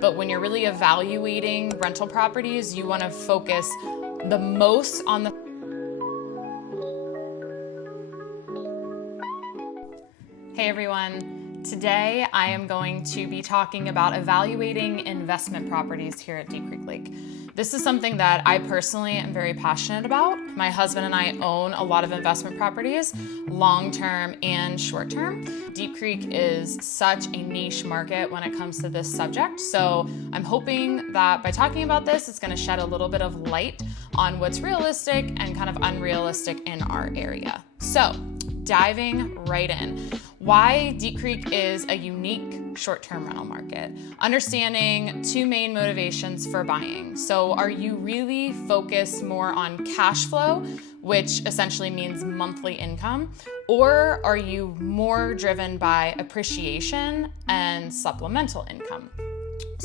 But when you're really evaluating rental properties, you want to focus the most on the Hey everyone, today I am going to be talking about evaluating investment properties here at Deep Creek Lake. This is something that I personally am very passionate about. My husband and I own a lot of investment properties, long-term and short-term. Deep Creek is such a niche market when it comes to this subject, so I'm hoping that by talking about this, it's going to shed a little bit of light on what's realistic and kind of unrealistic in our area. So, diving right in. Why Deep Creek is a unique short-term rental market. Understanding two main motivations for buying. So are you really focused more on cash flow, which essentially means monthly income, or are you more driven by appreciation and supplemental income?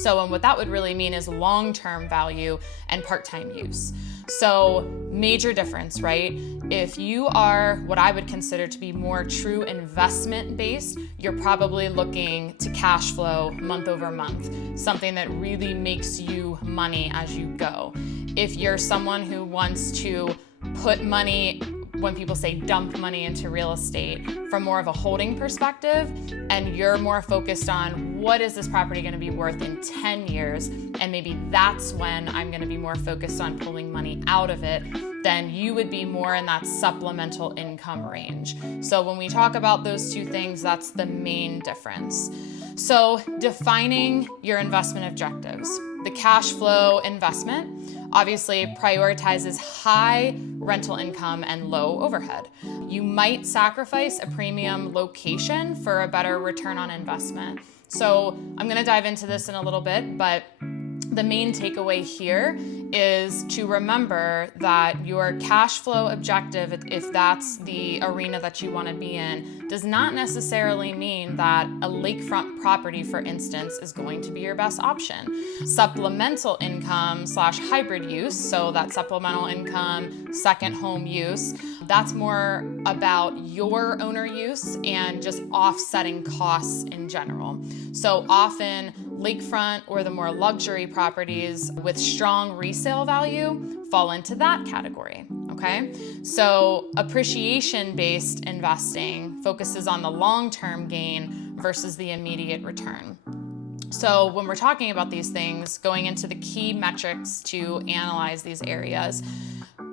And what that would really mean is long-term value and part-time use. So major difference, right? If you are what I would consider to be more true investment based, you're probably looking to cash flow month over month, something that really makes you money as you go. If you're someone who wants to put money, when people say dump money into real estate, from more of a holding perspective, and you're more focused on what is this property going to be worth in 10 years, and maybe that's when I'm going to be more focused on pulling money out of it, then you would be more in that supplemental income range. So when we talk about those two things, that's the main difference. So defining your investment objectives. The cash flow investment obviously prioritizes high rental income and low overhead. You might sacrifice a premium location for a better return on investment. So I'm going to dive into this in a little bit, but the main takeaway here is to remember that your cash flow objective, if that's the arena that you want to be in, does not necessarily mean that a lakefront property, for instance, is going to be your best option. Supplemental income / hybrid use, so that supplemental income, second home use, that's more about your owner use and just offsetting costs in general. So often lakefront or the more luxury properties with strong resale value fall into that category, okay? So appreciation-based investing focuses on the long-term gain versus the immediate return. So when we're talking about these things, going into the key metrics to analyze these areas,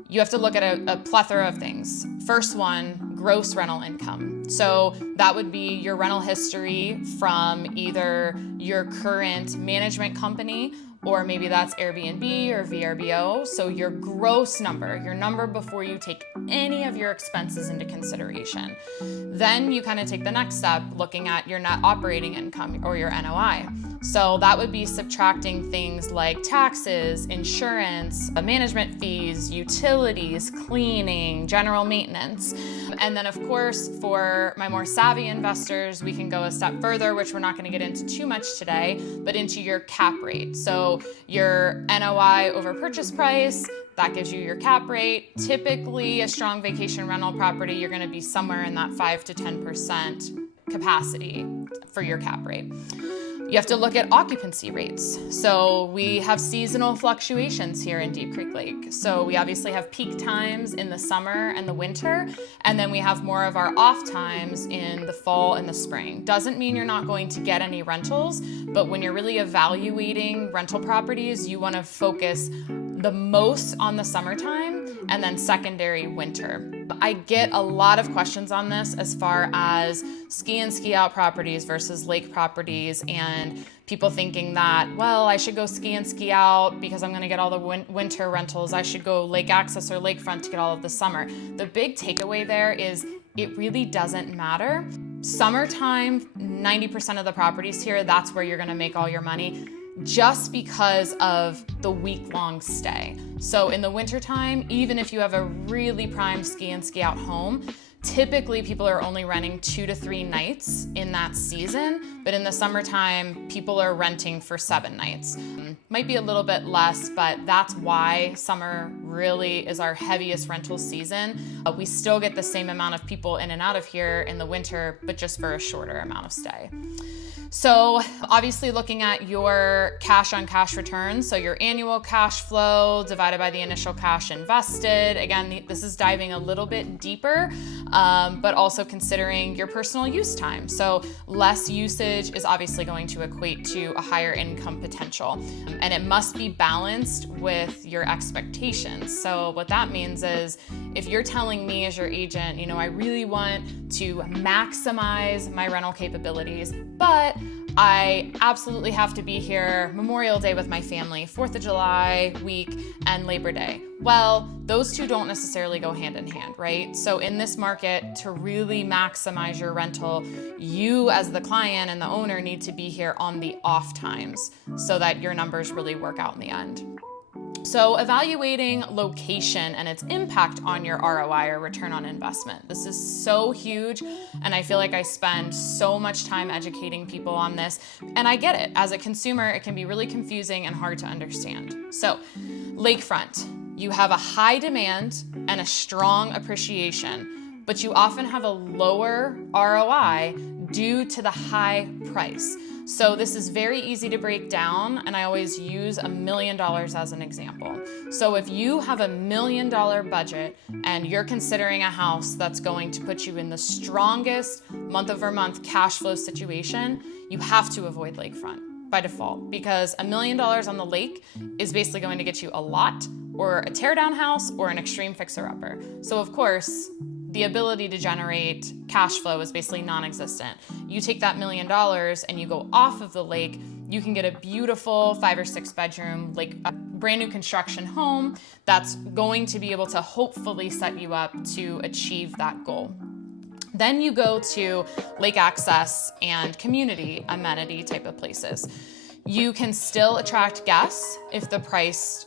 you have to look at a plethora of things. First one, gross rental income. So that would be your rental history from either your current management company, or maybe that's Airbnb or VRBO. So your gross number, your number before you take any of your expenses into consideration. Then you kind of take the next step, looking at your net operating income or your NOI. So that would be subtracting things like taxes, insurance, management fees, utilities, cleaning, general maintenance. And then of course, for my more savvy investors, we can go a step further, which we're not going to get into too much today, but into your cap rate. So your NOI over purchase price, that gives you your cap rate. Typically, a strong vacation rental property, you're going to be somewhere in that 5 to 10% capacity for your cap rate. You have to look at occupancy rates. So we have seasonal fluctuations here in Deep Creek Lake. So we obviously have peak times in the summer and the winter, and then we have more of our off times in the fall and the spring. Doesn't mean you're not going to get any rentals, but when you're really evaluating rental properties, you want to focus the most on the summertime and then secondary winter. I get a lot of questions on this as far as ski and ski out properties versus lake properties, and people thinking that, well, I should go ski and ski out because I'm going to get all the winter rentals. I should go lake access or lakefront to get all of the summer. The big takeaway there is it really doesn't matter. Summertime, 90% of the properties here, that's where you're going to make all your money, just because of the week-long stay. So in the wintertime, even if you have a really prime ski and ski out home, typically people are only renting 2 to 3 nights in that season, but in the summertime, people are renting for 7 nights. Might be a little bit less, but that's why summer really is our heaviest rental season. We still get the same amount of people in and out of here in the winter, but just for a shorter amount of stay. So obviously looking at your cash on cash returns, so your annual cash flow divided by the initial cash invested. Again, this is diving a little bit deeper, but also considering your personal use time. So less usage is obviously going to equate to a higher income potential, and it must be balanced with your expectations. So what that means is if you're telling me as your agent, I really want to maximize my rental capabilities, but I absolutely have to be here Memorial Day with my family, 4th of July week, and Labor Day. Well, those two don't necessarily go hand in hand, right? So in this market, to really maximize your rental, you as the client and the owner need to be here on the off times so that your numbers really work out in the end. So evaluating location and its impact on your ROI or return on investment. This is so huge, and I feel like I spend so much time educating people on this, and I get it. As a consumer, it can be really confusing and hard to understand. So lakefront, you have a high demand and a strong appreciation, but you often have a lower ROI due to the high price. So this is very easy to break down, and I always use $1 million as an example. So if you have $1 million budget and you're considering a house that's going to put you in the strongest month-over-month cash flow situation, you have to avoid lakefront by default, because $1 million on the lake is basically going to get you a lot or a teardown house or an extreme fixer-upper. So of course, the ability to generate cash flow is basically non-existent. You take that $1 million and you go off of the lake, you can get a beautiful 5 or 6 bedroom, brand new construction home that's going to be able to hopefully set you up to achieve that goal. Then you go to lake access and community amenity type of places. You can still attract guests if the price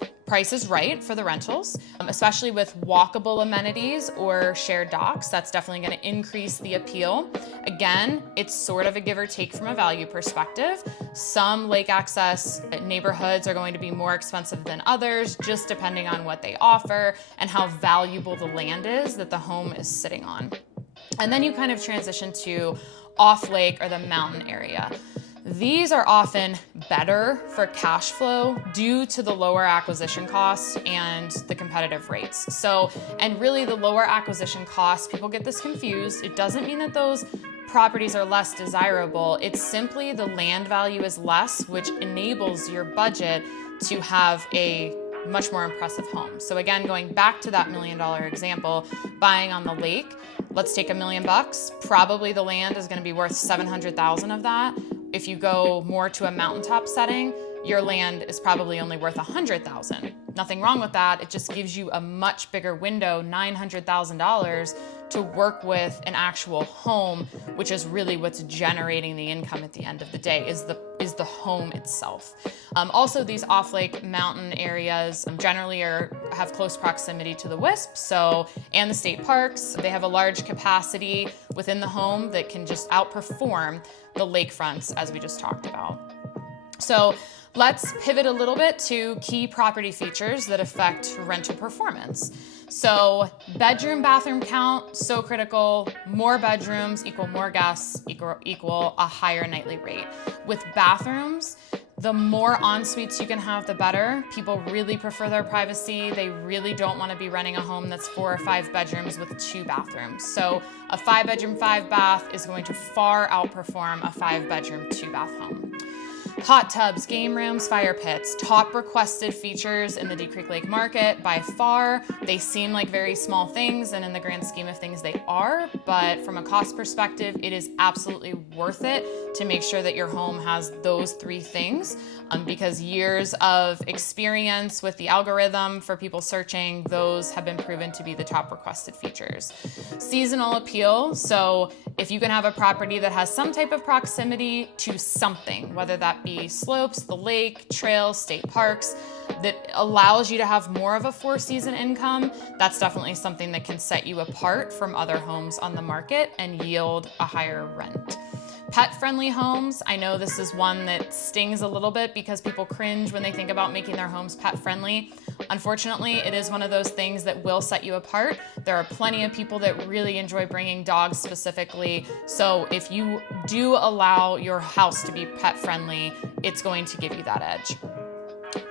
is right for the rentals, especially with walkable amenities or shared docks. That's definitely going to increase the appeal. Again, it's sort of a give or take from a value perspective. Some lake access neighborhoods are going to be more expensive than others, just depending on what they offer and how valuable the land is that the home is sitting on. And then you kind of transition to off lake or the mountain area. These are often better for cash flow due to the lower acquisition costs and the competitive rates. So, and really the lower acquisition costs, people get this confused. It doesn't mean that those properties are less desirable. It's simply the land value is less, which enables your budget to have a much more impressive home. So again, going back to that $1 million example, buying on the lake, let's take $1 million. Probably the land is going to be worth $700,000 of that. If you go more to a mountaintop setting, your land is probably only worth $100,000. Nothing wrong with that. It just gives you a much bigger window, $900,000, to work with an actual home, which is really what's generating the income at the end of the day, is the home itself. Also, these off-lake mountain areas generally have close proximity to the WISP, and the state parks. They have a large capacity within the home that can just outperform the lakefronts, as we just talked about. So let's pivot a little bit to key property features that affect rental performance. So bedroom, bathroom count, so critical. More bedrooms equal more guests equal a higher nightly rate. With bathrooms, the more en-suites you can have, the better. People really prefer their privacy. They really don't want to be renting a home that's 4 or 5 bedrooms with 2 bathrooms. So a 5-bedroom, 5-bath is going to far outperform a 5-bedroom, 2-bath home. Hot tubs, game rooms, fire pits, top requested features in the Deep Creek Lake market by far. They seem like very small things, and in the grand scheme of things they are, but from a cost perspective, it is absolutely worth it to make sure that your home has those 3 things, because years of experience with the algorithm for people searching, those have been proven to be the top requested features. Seasonal appeal, so if you can have a property that has some type of proximity to something, whether that be slopes, the lake, trails, state parks, that allows you to have more of a 4-season income, that's definitely something that can set you apart from other homes on the market and yield a higher rent. Pet-friendly homes, I know this is one that stings a little bit because people cringe when they think about making their homes pet-friendly. Unfortunately, it is one of those things that will set you apart. There are plenty of people that really enjoy bringing dogs specifically, so if you do allow your house to be pet-friendly, it's going to give you that edge.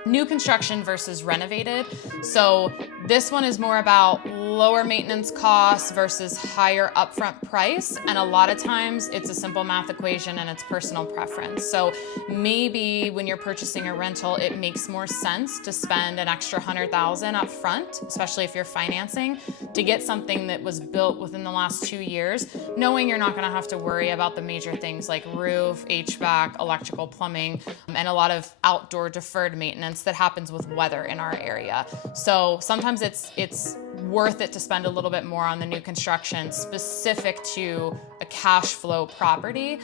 New construction versus renovated. So this one is more about lower maintenance costs versus higher upfront price. And a lot of times it's a simple math equation and it's personal preference. So maybe when you're purchasing a rental, it makes more sense to spend an extra $100,000 up front, especially if you're financing, to get something that was built within the last 2 years, knowing you're not gonna have to worry about the major things like roof, HVAC, electrical, plumbing, and a lot of outdoor deferred maintenance that happens with weather in our area. So sometimes it's worth it to spend a little bit more on the new construction specific to a cash flow property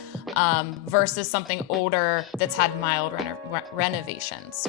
versus something older that's had mild renovations.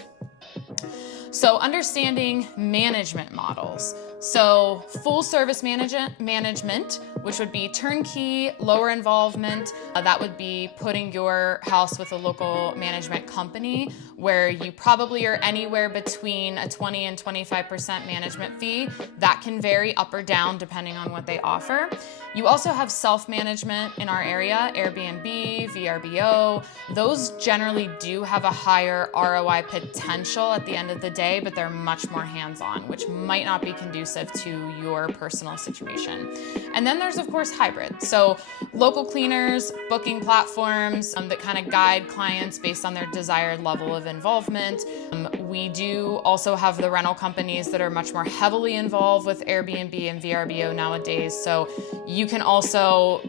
So understanding management models. So full service management, which would be turnkey, lower involvement. That would be putting your house with a local management company where you probably are anywhere between a 20 and 25% management fee. That can vary up or down depending on what they offer. You also have self-management in our area, Airbnb, VRBO. Those generally do have a higher ROI potential at the end of the day, but they're much more hands-on, which might not be conducive to your personal situation. And then there's, of course, hybrid. So local cleaners, booking platforms that kind of guide clients based on their desired level of involvement. We do also have the rental companies that are much more heavily involved with Airbnb and VRBO nowadays. So you can also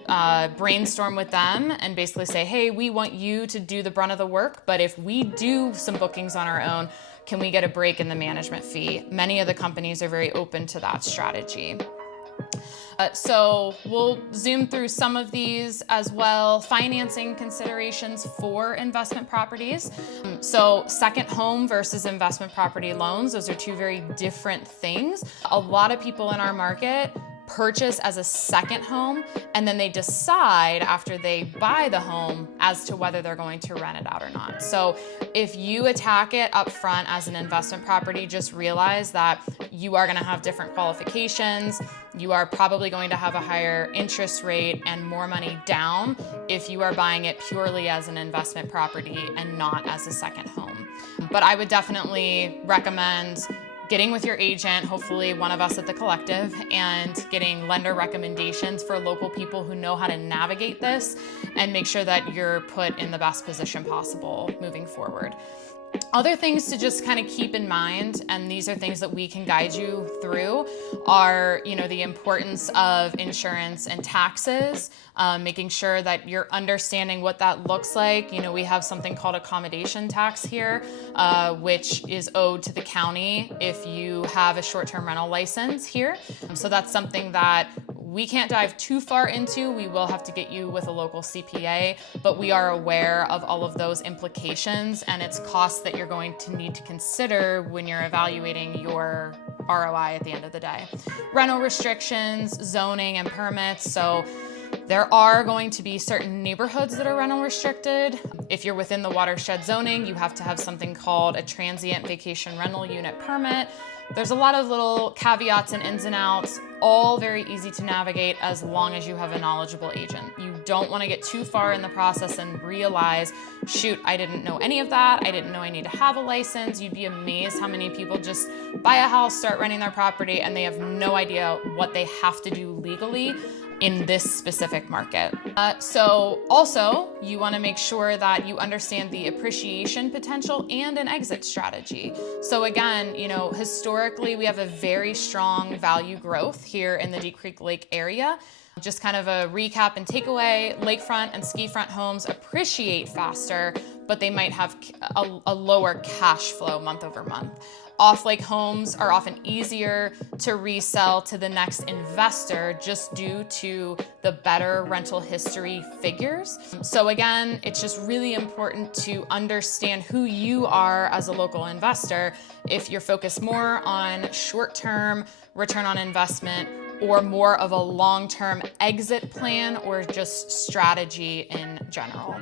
brainstorm with them and basically say, hey, we want you to do the brunt of the work, but if we do some bookings on our own, can we get a break in the management fee? Many of the companies are very open to that strategy. So we'll zoom through some of these as well. Financing considerations for investment properties. So second home versus investment property loans, those are two very different things. A lot of people in our market purchase as a second home, and then they decide after they buy the home as to whether they're going to rent it out or not. So if you attack it up front as an investment property, just realize that you are going to have different qualifications. You are probably going to have a higher interest rate and more money down if you are buying it purely as an investment property and not as a second home. But I would definitely recommend getting with your agent, hopefully one of us at the collective, and getting lender recommendations for local people who know how to navigate this and make sure that you're put in the best position possible moving forward. Other things to just kind of keep in mind, and these are things that we can guide you through, are, the importance of insurance and taxes, making sure that you're understanding what that looks like. We have something called accommodation tax here, which is owed to the county if you have a short-term rental license here. So that's something that we can't dive too far into. We will have to get you with a local CPA, but we are aware of all of those implications and its costs that you're going to need to consider when you're evaluating your ROI at the end of the day. Rental restrictions, zoning, and permits. So there are going to be certain neighborhoods that are rental restricted. If you're within the watershed zoning, you have to have something called a transient vacation rental unit permit. There's a lot of little caveats and ins and outs, all very easy to navigate as long as you have a knowledgeable agent. You don't want to get too far in the process and realize, shoot, I didn't know any of that. I didn't know I need to have a license. You'd be amazed how many people just buy a house, start renting their property, and they have no idea what they have to do legally in this specific market. So also, you wanna make sure that you understand the appreciation potential and an exit strategy. So again, historically, we have a very strong value growth here in the Deep Creek Lake area. Just kind of a recap and takeaway, lakefront and ski front homes appreciate faster, but they might have a lower cash flow month over month. Off-lake homes are often easier to resell to the next investor just due to the better rental history figures. So again, it's just really important to understand who you are as a local investor. If you're focused more on short-term return on investment or more of a long-term exit plan or just strategy in general.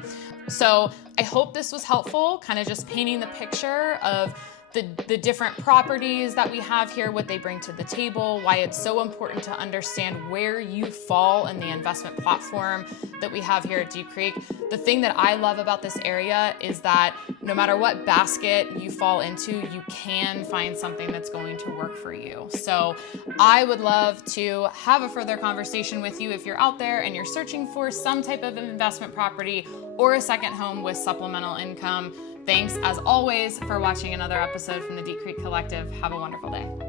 So I hope this was helpful, kind of just painting the picture of the different properties that we have here, what they bring to the table, why it's so important to understand where you fall in the investment platform that we have here at Deep Creek. The thing that I love about this area is that no matter what basket you fall into, you can find something that's going to work for you. So I would love to have a further conversation with you if you're out there and you're searching for some type of investment property or a second home with supplemental income. Thanks, as always, for watching another episode from the Deep Creek Collective. Have a wonderful day.